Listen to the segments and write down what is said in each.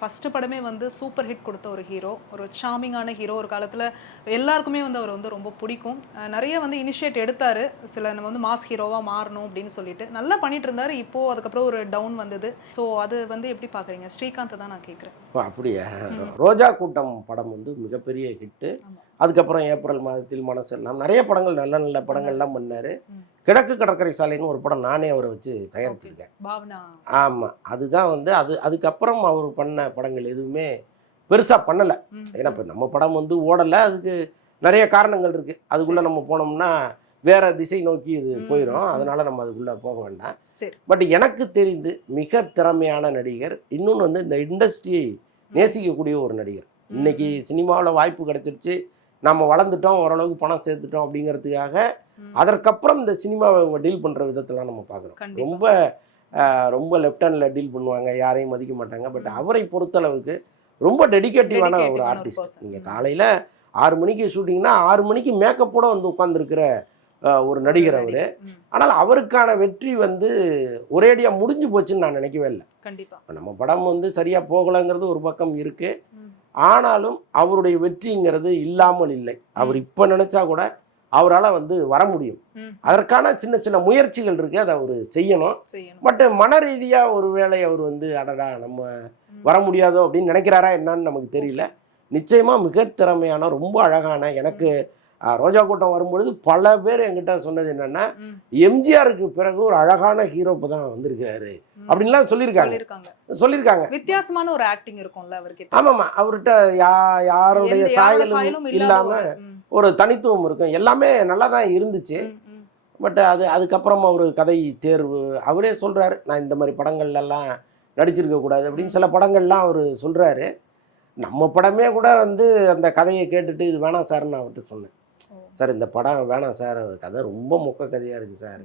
First படமே வந்து super hit கொடுத்த ஒரு ஹீரோ, ஒரு சார்மிங்கான ஹீரோ. ஒரு காலத்துல எல்லாருக்குமே வந்து அவர் வந்து ரொம்ப பிடிக்கும். நிறைய வந்து இனிஷியேட் எடுத்தாரு. சில நம்ம வந்து மாஸ் ஹீரோவா மாறணும் அப்படின்னு சொல்லிட்டு நல்லா பண்ணிட்டு இருந்தாரு. இப்போ அதுக்கப்புறம் ஒரு டவுன் வந்தது. ஸோ அது வந்து எப்படி பாக்குறீங்க? ஸ்ரீகாந்த் தான் நான் கேட்குறேன். அப்படியா? ரோஜா கூட்டம் படம் வந்து மிகப்பெரிய ஹிட்டு. அதுக்கப்புறம் ஏப்ரல் மாதத்தில் மனசெல்லாம் நிறைய படங்கள், நல்ல நல்ல படங்கள்லாம் பண்ணாரு. கிழக்கு கடற்கரை சாலைன்னு ஒரு படம் நானே அவரை வச்சு தயாரிச்சிருக்கேன். ஆமாம், அதுதான் வந்து அதுக்கப்புறம் அவர் பண்ண படங்கள் எதுவுமே பெருசாக பண்ணலை. ஏன்னா இப்போ நம்ம படம் வந்து ஓடலை, அதுக்கு நிறைய காரணங்கள் இருக்குது. அதுக்குள்ளே நம்ம போனோம்னா வேற திசை நோக்கி இது போயிடும். அதனால நம்ம அதுக்குள்ளே போக வேண்டாம். பட் எனக்கு தெரிந்து மிக திறமையான நடிகர், இன்னொன்று வந்து இந்த இண்டஸ்ட்ரியை நேசிக்கக்கூடிய ஒரு நடிகர். இன்னைக்கு சினிமாவில் வாய்ப்பு கிடைச்சிருச்சு, நம்ம வளர்ந்துட்டோம், ஓரளவுக்கு பணம் சேர்த்துட்டோம் அப்படிங்கிறதுக்காக அதற்கப்புறம் இந்த சினிமாவை அவங்க டீல் பண்ணுற விதத்தெல்லாம் நம்ம பார்க்குறோம். ரொம்ப ரொம்ப லெஃப்ட் ஹேண்டில் டீல் பண்ணுவாங்க, யாரையும் மதிக்க மாட்டாங்க. பட் அவரை பொறுத்தளவுக்கு ரொம்ப டெடிகேட்டிவான ஒரு ஆர்டிஸ்ட். நீங்கள் காலையில் 6 மணிக்கு ஷூட்டிங்னா 6 மணிக்கு மேக்கப்போட வந்து உட்காந்துருக்கிற ஒரு நடிகர் அவர். ஆனால் அவருக்கான வெற்றி வந்து ஒரேடியாக முடிஞ்சு போச்சுன்னு நான் நினைக்கவே இல்லை. கண்டிப்பாக நம்ம படம் வந்து சரியாக போகலைங்கிறது ஒரு பக்கம் இருக்குது. ஆனாலும் அவருடைய வெற்றிங்கிறது இல்லாமல் இல்லை. அவர் இப்போ நினச்சா கூட அவரால் வந்து வர முடியும். அதற்கான சின்ன சின்ன முயற்சிகள் இருக்குது, அதை அவர் செய்யணும். பட் மன ரீதியாக ஒரு வேளை அவர் வந்து அடடா நம்ம வர முடியாதோ அப்படின்னு நினைக்கிறாரா என்னன்னு நமக்கு தெரியல. நிச்சயமாக மிக திறமையான, ரொம்ப அழகான, எனக்கு ரோஜா கூட்டம் வரும்பொழுது பல பேர் என்கிட்ட சொன்னது என்னன்னா, எம்ஜிஆருக்கு பிறகு ஒரு அழகான ஹீரோ இப்போ தான் வந்திருக்காரு அப்படின்லாம் சொல்லியிருக்காங்க. வித்தியாசமான ஒரு ஆக்டிங் இருக்கும்ல அவர்கிட்ட. ஆமாம்மா, அவர்கிட்ட யாருடைய சாயலும் இல்லாமல் ஒரு தனித்துவம் இருக்கும். எல்லாமே நல்லா தான் இருந்துச்சு. பட் அதுக்கப்புறம் அவர் கதை தேர்வு அவரே சொல்கிறாரு, நான் இந்த மாதிரி படங்கள்லாம் நடிச்சிருக்கக்கூடாது அப்படின்னு சில படங்கள்லாம் அவர் சொல்கிறாரு. நம்ம படமே கூட வந்து அந்த கதையை கேட்டுட்டு இது வேணாம் சார்ன்னு நான் அவர்கிட்ட சொன்னேன். சார் இந்த படம் வேணாம் சார், கதை ரொம்ப மொக்க கதையாக இருக்குது சார்,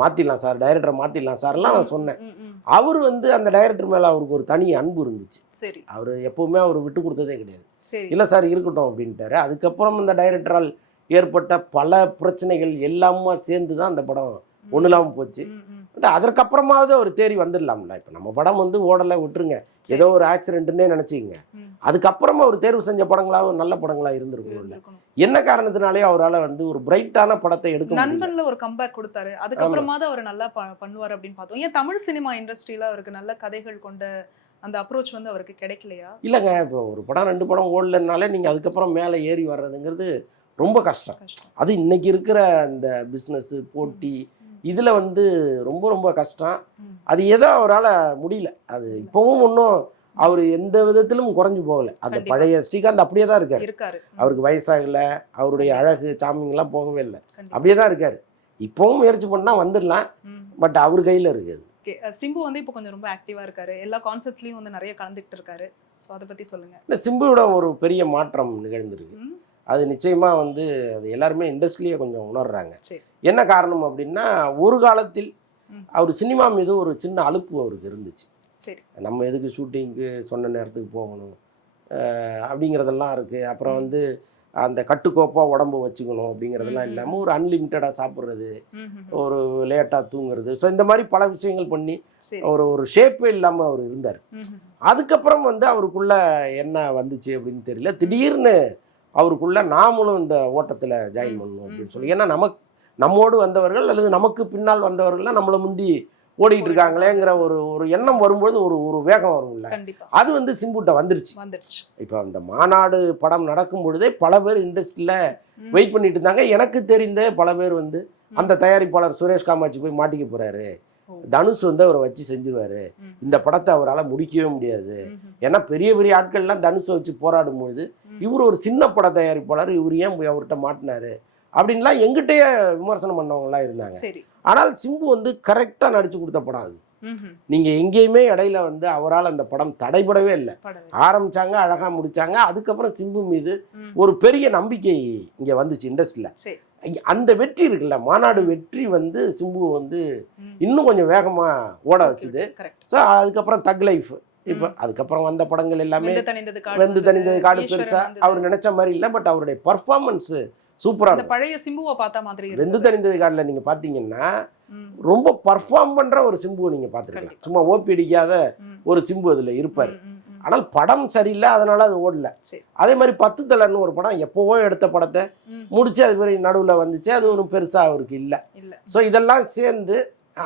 மாற்றிடலாம் சார், டைரக்டரை மாற்றிடலாம் சார்லாம் நான் சொன்னேன். அவர் வந்து அந்த டைரக்டர் மேலே அவருக்கு ஒரு தனி அன்பு இருந்துச்சு. அவர் எப்போவுமே அவர் விட்டு கொடுத்ததே கிடையாது. இல்லை சார் இருக்கட்டும் அப்படின்ட்டாரு. அதுக்கப்புறம் அந்த டைரக்டரால் ஏற்பட்ட பல பிரச்சனைகள் எல்லாமே சேர்ந்து தான் அந்த படம் ஒன்றும் இல்லாமல் போச்சு. பட் அதற்கப்புறமாவது அவர் தேறி வந்துடலாம்ல. இப்போ நம்ம படம் வந்து ஓடலை விட்டுருங்க, ஏதோ ஒரு ஆக்சிடென்ட்னே நினச்சிங்க. அதுக்கப்புறமா அவர் தேர்வு செஞ்ச படங்களாகவும் நல்ல படங்களாக இருந்திருக்கும். என்ன காரணத்தினாலே அவரால் வந்து ஒரு பிரைட்டான படத்தை எடுக்க நண்பன்ல ஒரு கம்பேக் கொடுத்தாரு. அதுக்கப்புறமாவது அவர் நல்லா பண்ணுவார் அப்படின்னு பார்த்தோம். ஏன் தமிழ் சினிமா இண்டஸ்ட்ரியில அவருக்கு நல்ல கதைகள் கொண்ட அந்த அப்ரோச் வந்து அவருக்கு கிடைக்கலையா? இல்லைங்க, இப்போ ஒரு படம் 2 படம் ஓடலனாலே நீங்கள் அதுக்கப்புறம் மேலே ஏறி வர்றதுங்கிறது ரொம்ப கஷ்டம். அது இன்னைக்கு இருக்கிற இந்த பிஸ்னஸ் போட்டி இதில் வந்து ரொம்ப ரொம்ப கஷ்டம். அது ஏதோ அவரால் முடியல. அது இப்போவும் ஒன்றும் அவர் எந்த விதத்திலும் குறைஞ்சு போகலை. அந்த பழைய ஸ்ரீகாந்த் அப்படியே தான் இருக்காரு. அவருக்கு வயசாகலை, அவருடைய அழகு சாமிங்கெல்லாம் போகவே இல்லை, அப்படியே தான் இருக்காரு. இப்போவும் முயற்சி பண்ணால் வந்துடலாம். பட் அவர் கையில் இருக்குது. சிம்பு வந்து இப்போ கொஞ்சம் ரொம்ப ஆக்டிவா இருக்காரு, எல்லா கான்செப்ட்லயும் வந்து நிறைய கலந்துக்கிட்டு இருக்காரு. ஸோ அதை பற்றி சொல்லுங்க. இல்லை, சிம்புவோட ஒரு பெரிய மாற்றம் நிகழ்ந்திருக்கு. அது நிச்சயமாக வந்து அது எல்லாருமே இண்டஸ்ட்ரியிலேயே கொஞ்சம் உணர்றாங்க. என்ன காரணம் அப்படின்னா, ஒரு காலத்தில் அவர் சினிமா மீது ஒரு சின்ன அலுப்பு அவருக்கு இருந்துச்சு. நம்ம எதுக்கு ஷூட்டிங்க்கு சொன்ன நேரத்துக்கு போகணும் அப்படிங்கிறதெல்லாம் இருக்குது. அப்புறம் வந்து அந்த கட்டுக்கோப்பாக உடம்பு வச்சுக்கணும் அப்படிங்கிறதெல்லாம் இல்லாமல் ஒரு அன்லிமிட்டடாக சாப்பிட்றது, ஒரு லேட்டாக தூங்குறது, ஸோ இந்த மாதிரி பல விஷயங்கள் பண்ணி ஒரு ஷேப்பே இல்லாமல் அவர் இருந்தார். அதுக்கப்புறம் வந்து அவருக்குள்ள என்ன வந்துச்சு அப்படின்னு தெரியல, திடீர்னு அவருக்குள்ள நாமளும் இந்த ஓட்டத்தில் ஜாயின் பண்ணணும் அப்படின்னு சொல்லி. ஏன்னா நம்மோடு வந்தவர்கள் அல்லது நமக்கு பின்னால் வந்தவர்கள்லாம் நம்மளை முந்தி ஓடிட்டு இருக்காங்களேங்கிற ஒரு எண்ணம் வரும்போது ஒரு வேகம் வரும்ல, அது வந்து சிம்புட்ட வந்துருச்சு. இப்போ அந்த மாநாடு படம் நடக்கும் பொழுதே பல பேர் இண்டஸ்ட்ரியில் வெயிட் பண்ணிட்டு இருந்தாங்க. எனக்கு தெரிந்த பல பேர் வந்து அந்த தயாரிப்பாளர் சுரேஷ் காமாட்சி போய் மாட்டிக்க போறாரு, தனுஷ் வந்து அவரை வச்சு செஞ்சிருவாரு, இந்த படத்தை அவரால் முடிக்கவே முடியாது. ஏன்னா பெரிய பெரிய ஆட்கள்லாம் தனுஷை வச்சு போராடும் பொழுது இவர் ஒரு சின்ன பட தயாரிப்பாளர், இவர் ஏன் போய் அவர்கிட்ட மாட்டினாரு அப்படின்லாம் எங்கிட்டயே விமர்சனம் பண்ணவங்கலாம் இருந்தாங்க. ஆனால் சிம்பு வந்து கரெக்டாக நடிச்சு கொடுத்த படம் அது. நீங்க எங்கேயுமே இடையில வந்து அவரால் அந்த படம் தடைபடவே இல்லை. ஆரம்பிச்சாங்க, அழகா முடிச்சாங்க. அதுக்கப்புறம் சிம்பு மீது ஒரு பெரிய நம்பிக்கை இங்க வந்துச்சு இண்டஸ்ட்ரியில. அந்த வெற்றி இருக்குல்ல, மாநாடு வெற்றி வந்து சிம்பு வந்து இன்னும் கொஞ்சம் வேகமா ஓட வச்சுது. ஸோ அதுக்கப்புறம் தக் லைஃப், இப்போ அதுக்கப்புறம் வந்த படங்கள் எல்லாமே வெந்து தணிந்தது காடு பெருசா அவர் நினைச்ச மாதிரி இல்லை. பட் அவருடைய பர்ஃபார்மன்ஸ் சூப்பரா இருக்கும். பழைய சிம்புவை பார்த்தா மாதிரி வெந்து தணிந்தது காடுல நீங்க பாத்தீங்கன்னா ரொம்ப பர்ஃபார்ம் பண்ற ஒரு சிம்புவை நீங்க பாத்துருக்கலாம். சும்மா ஓபி அடிக்காத ஒரு சிம்பு அதுல இருப்பாரு. ஆனால் படம் சரியில்லை, அதனால அது ஓடல. சரி. அதே மாதிரி 10 தலன்னு ஒரு படம் எப்போவோ எடுத்த படத்தை முடிச்சு அது மாதிரி நடுவில் வந்துச்சு, அது ஒன்றும் பெருசாக அவருக்கு இல்லை. ஸோ இதெல்லாம் சேர்ந்து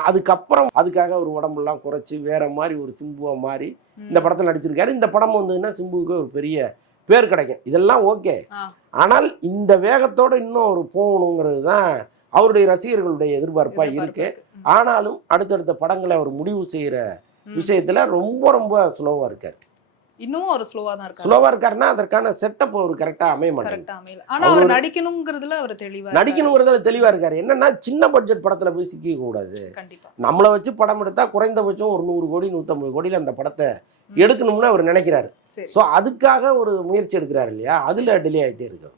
அதுக்கப்புறம் அதுக்காக ஒரு உடம்புலாம் குறைச்சி வேற மாதிரி ஒரு சிம்புவை மாறி இந்த படத்தில் நடிச்சிருக்காரு. இந்த படம் வந்ததுன்னா சிம்புவுக்கு ஒரு பெரிய பேர் கிடைக்கும். இதெல்லாம் ஓகே. ஆனால் இந்த வேகத்தோடு இன்னும் அவர் போகணுங்கிறது தான் அவருடைய ரசிகர்களுடைய எதிர்பார்ப்பா இருக்கு. ஆனாலும் அடுத்தடுத்த படங்களை அவர் முடிவு செய்யற விஷயத்துல ரொம்ப ரொம்ப ஸ்லோவா இருக்காரு. இன்னும் ஒரு ஸ்லோவா தான் இருக்காரு. ஸ்லோவா இருக்காருன்னா அதற்கான செட்டப் அவர் கரெக்டா அமைய மாட்டேங்குது. ஆனா அவர் நடிக்கணுங்கிறதுல அவர் தெளிவா நடிக்கணுங்கிறதுல தெளிவா இருக்காரு. என்னன்னா சின்ன பட்ஜெட் படத்துல போய் சிக்க கூடாது. நம்மளை வச்சு படம் எடுத்தா குறைந்தபட்சம் ஒரு 100 கோடி 150 கோடியில அந்த படத்தை எடுக்கணும்னு அவர் நினைக்கிறாரு. ஸோ அதுக்காக ஒரு முயற்சி எடுக்கிறாரு இல்லையா, அதுல டிலே ஆகிட்டே இருக்கு.